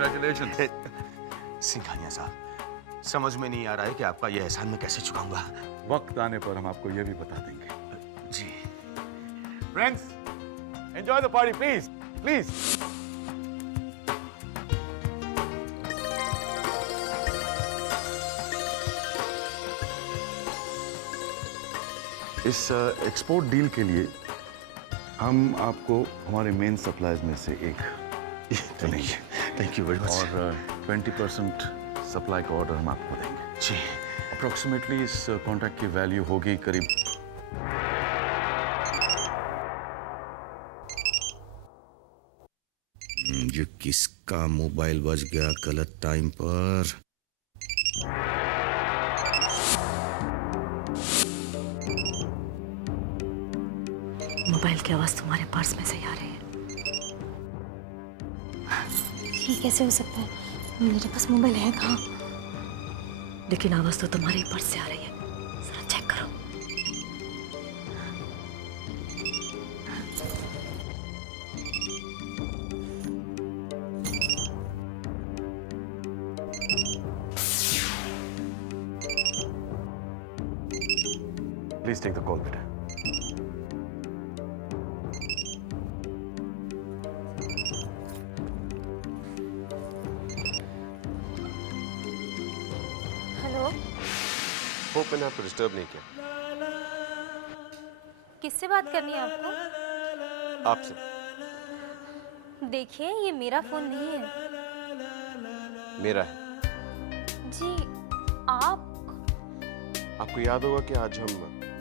Congratulations. Singhania साहब, समझ में नहीं आ रहा है कि आपका यह एहसान मैं कैसे चुकाऊंगा। वक्त आने पर हम आपको यह भी बता देंगे। जी। Friends, enjoy the party, please. Please. इस एक्सपोर्ट डील के लिए हम आपको हमारे मेन सप्लाईज में से एक थैंक यू वेरी मच। और 20% सप्लाई का ऑर्डर हम आपको देंगे। जी। अप्रोक्सीमेटली इस कॉन्ट्रैक्ट की वैल्यू होगी करीब ये किसका मोबाइल बज गया गलत टाइम पर? मोबाइल की आवाज तुम्हारे पर्स में से आ रही है। ये कैसे हो सकता है? मेरे पास मोबाइल है कहाँ? लेकिन आवाज तो तुम्हारे पर्स से आ रही है। जरा चेक करो। प्लीज टेक द कॉल बेटा। हेलो, होप मैंने आपको डिस्टर्ब नहीं किया। किससे बात करनी है आपको? आपसे। देखिए, ये मेरा फोन नहीं है। मेरा है। जी, आप आपको याद होगा कि आज हम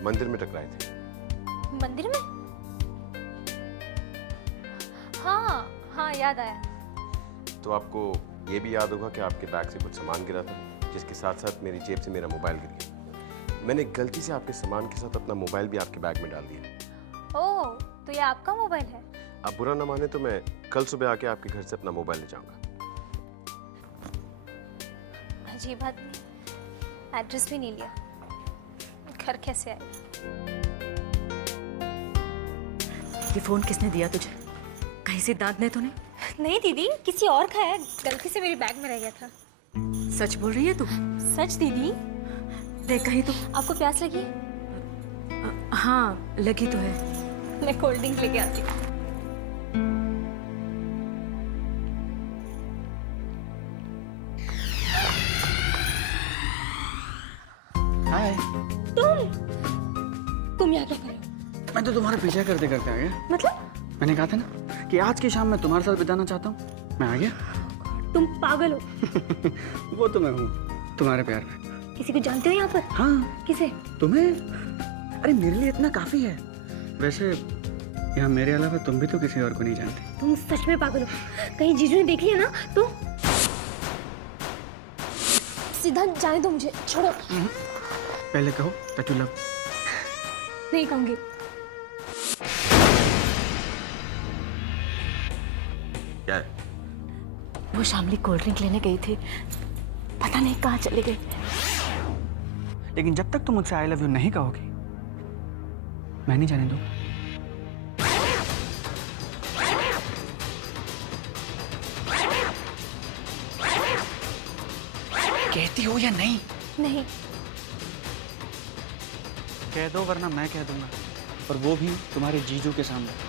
मंदिर में टकराए थे। मंदिर में? हाँ हाँ, याद आया। तो आपको ये भी याद होगा कि आपके बैग से कुछ सामान गिरा था, जिसके साथ साथ मेरी जेब से मेरा मोबाइल गिर गया। मैंने गलती से आपके सामान के साथ अपना मोबाइल भी आपके बैग में डाल दिया। ओह, तो ये आपका मोबाइल है? आप बुरा ना माने तो मैं कल सुबह आके आपके घर से अपना मोबाइल ले जाऊंगा। अजीब बात नहीं, एड्रेस भी नहीं लिया। घर कैसे आए? ये फोन किसने दिया तुझे? कहीं से दाद ने तो नहीं? नहीं दीदी, किसी और का है। गलती से मेरे बैग में रह गया था। सच बोल रही है तू? सच दीदी। देख कहीं तो। आपको प्यास लगी? हाँ लगी तो है। मैं कोल्ड ड्रिंक लेके आती हूँ। हाय। तुम यहाँ क्या कर रहे हो? मैं तो तुम्हारा पीछा करते करते आ गया। मतलब? मैंने कहा था ना कि आज की शाम मैं तुम्हारे साथ बिताना चाहता हूँ। मैं आ गया। तुम पागल हो। वो तो मैं हूँ तुम्हारे प्यार में। किसी को जानते हो यहाँ पर? हाँ। किसे? तुम्हें? अरे मेरे लिए इतना काफी है। वैसे यहाँ मेरे अलावा तुम भी तो किसी और को नहीं जानते। तुम सच में पागल हो। कहीं जीजू ने देख लिया ना तो सीधा जाने दो मुझे। छोड़ो। पहले कहो that you love। नहीं कहूंगी। क्या है? वो शामली कोल्ड ड्रिंक लेने गई थी, पता नहीं कहाँ चली गई। लेकिन जब तक तुम मुझसे आई लव यू नहीं कहोगी मैं नहीं जाने दूँ। कहती हो या नहीं? नहीं। कह दो वरना मैं कह दूंगा, और वो भी तुम्हारे जीजू के सामने।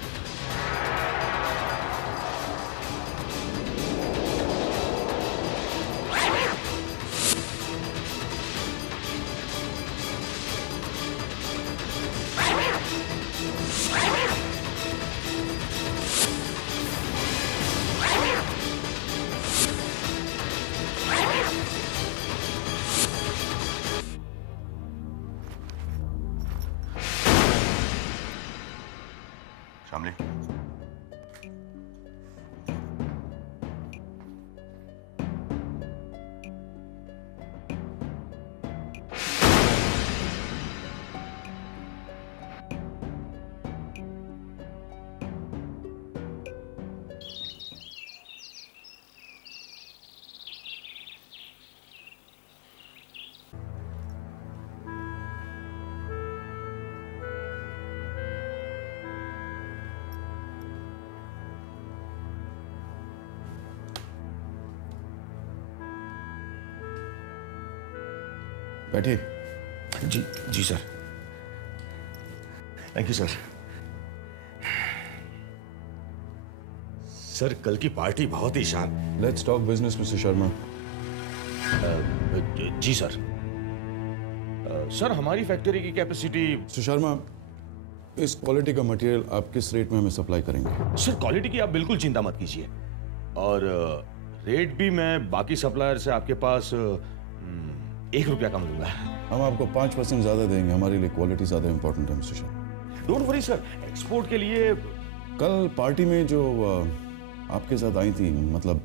बैठिए। जी जी sir, thank you sir. Sir कल की पार्टी बहुत ही शान। Let's talk business mister Sharma. जी सर। सर हमारी फैक्ट्री की कैपेसिटी। मिस्टर शर्मा, इस क्वालिटी का मटेरियल आप किस रेट में हमें सप्लाई करेंगे? सर क्वालिटी की आप बिल्कुल चिंता मत कीजिए, और रेट भी मैं बाकी सप्लायर से आपके पास 1 रुपया कम लूंगा। हम आपको 5% ज्यादा देंगे, हमारे लिए क्वालिटी ज्यादा इंपॉर्टेंट है mister Sharma. Don't worry sir, export के लिए। कल पार्टी में जो आपके साथ आई थी, मतलब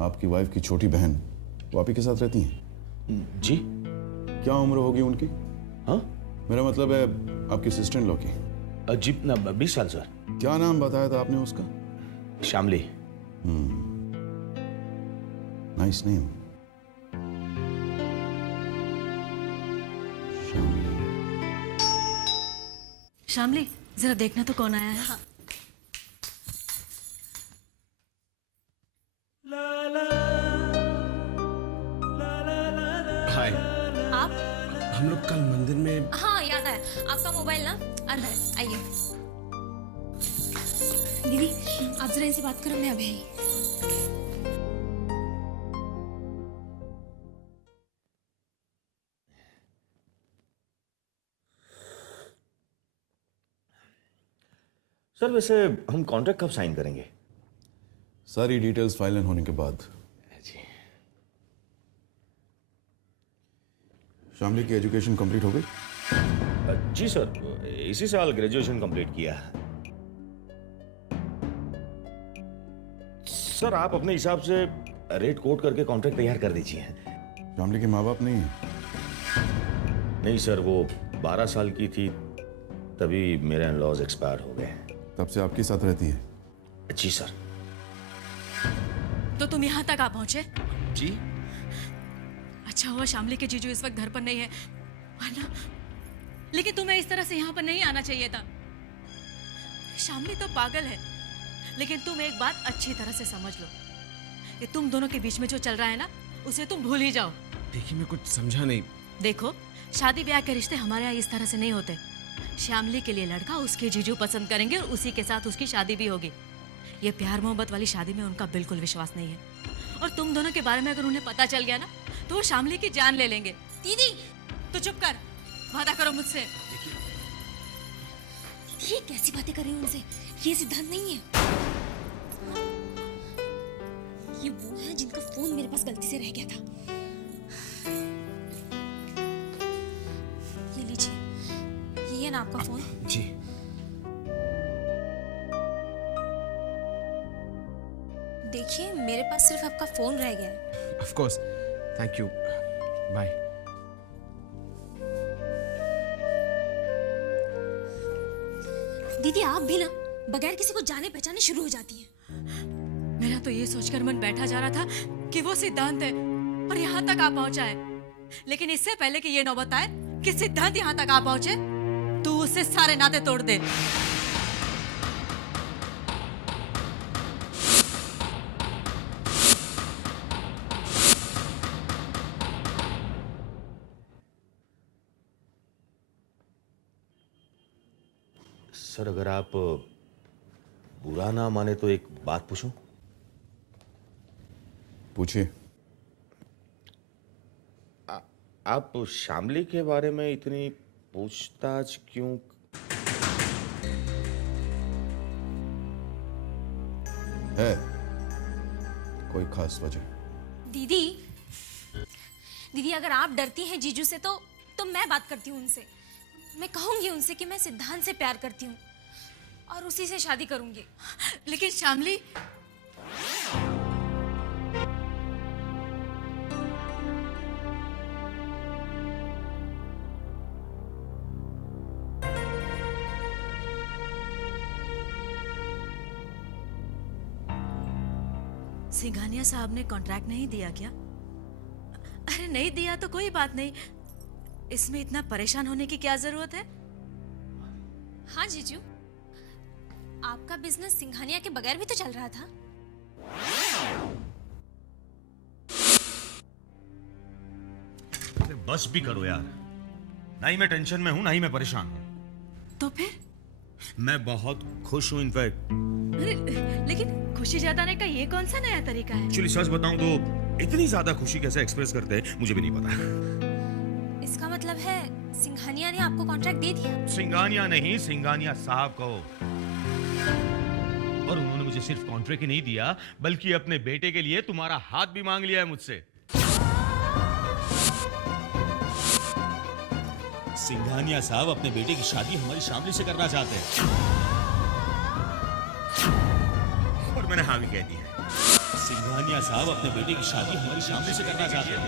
आपकी वाइफ की छोटी बहन, वो आप ही के साथ रहती हैं? जी। क्या उम्र होगी उनकी? हाँ, मेरा मतलब है आपकी सिस्टर इन लॉ की। जी 20 साल सर। क्या नाम बताया था आपने उसका? शामली। Nice name. शामली, जरा देखना तो कौन आया है। हाँ। हाय। आप? हम लोग कल मंदिर में। हाँ याद है, आपका मोबाइल ना अंदर है, आइए। दीदी आप जरा इनसे बात करो, मैं अभी आई। सर वैसे हम कॉन्ट्रैक्ट कब साइन करेंगे? सारी डिटेल्स फाइल इन होने के बाद। जी। शामली की एजुकेशन कंप्लीट हो गई? जी सर, इसी साल ग्रेजुएशन कंप्लीट किया। सर आप अपने हिसाब से रेट कोट करके कॉन्ट्रैक्ट तैयार कर दीजिए। शामली के माँ बाप नहीं है? नहीं सर, वो 12 साल की थी तभी मेरे इन-लॉज एक्सपायर हो गए। तब से आपके साथ रहती है? जी सर। तो तुम यहाँ तक आ पहुंचे? जी। अच्छा हुआ शामली के जीजू इस वक्त घर पर नहीं है, वरना लेकिन तुम्हें इस तरह से यहाँ पर नहीं आना चाहिए था। शामली तो पागल है, लेकिन तुम एक बात अच्छी तरह से समझ लो कि तुम दोनों के बीच में जो चल रहा है ना, उसे तुम भूल ही जाओ। देखिए मैं कुछ समझा नहीं। देखो, शादी ब्याह के रिश्ते हमारे यहाँ इस तरह से नहीं होते। श्यामली के लिए लड़का उसके जीजू पसंद करेंगे और उसी के साथ उसकी शादी भी होगी। ये प्यार मोहब्बत वाली शादी में उनका बिल्कुल विश्वास नहीं है, और तुम दोनों के बारे में अगर उन्हें पता चल गया ना, तो वो श्यामली की जान ले लेंगे। दीदी तो चुप कर, वादा करो मुझसे। ये कैसी बातें कर रही हूँ उनसे, ये सिद्धांत नहीं है। ये वो है जिनका फोन मेरे पास गलती से रह गया था। ये लीजिए, ये है ना आपका फोन। जी। देखिए मेरे पास सिर्फ आपका फोन रह गया है। Of course, thank you, bye. दीदी आप भी ना बगैर किसी को जाने पहचाने शुरू हो जाती हैं। मेरा तो ये सोचकर मन बैठा जा रहा था कि वो सिद्धांत है और यहाँ तक आ पहुंचा है, लेकिन इससे पहले कि ये नौबत आए कि सिद्धांत यहाँ तक आ पहुंचे, तू उससे सारे नाते तोड़ दे। सर अगर आप बुरा ना माने तो एक बात पूछूं? पूछिए। आप शामली के बारे में इतनी पूछताछ क्यों? है कोई खास वजह? दीदी दीदी अगर आप डरती हैं जीजू से तो मैं बात करती हूँ उनसे। मैं कहूंगी उनसे कि मैं सिद्धांत से प्यार करती हूँ और उसी से शादी करूंगी। लेकिन शामली, सिंघानिया साहब ने कॉन्ट्रैक्ट नहीं दिया क्या? अरे नहीं दिया तो कोई बात नहीं, इसमें इतना परेशान होने की क्या जरूरत है? हाँ जीजू, आपका बिजनेस सिंघानिया के बगैर भी तो चल रहा था। बस भी करो यार। ना ही मैं टेंशन में हूं, ना ही मैं परेशान हूं। तो फिर? मैं बहुत खुश हूं इनफैक्ट। अरे, लेकिन खुशी जताने का ये कौन सा नया तरीका है? एक्चुअली सच बताऊं तो इतनी ज्यादा खुशी कैसे एक्सप्रेस करते हैं मुझे भी नहीं पता। इसका मतलब है सिंघानिया ने आपको कॉन्ट्रैक्ट दे दिया? सिंघानिया नहीं, सिंघानिया साहब को। और उन्होंने मुझे सिर्फ कॉन्ट्रैक्ट ही नहीं दिया, बल्कि अपने बेटे के लिए तुम्हारा हाथ भी मांग लिया है मुझसे। सिंघानिया साहब अपने बेटे की शादी हमारी शामली से करना चाहते हैं और मैंने हाँ भी कह दी है। सिंघानिया साहब अपने बेटे की शादी हमारी शामली से करना चाहते हैं।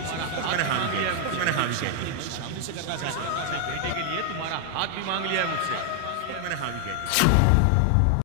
मैंने हाँ भी कह दी, मैंने हाँ भी कह दी। शामली से करना चाहते हैं। अपने बेटे के लिए तुम्हारा हाथ भी मांग लिया है मुझसे और मैंने हाँ भी कह दी।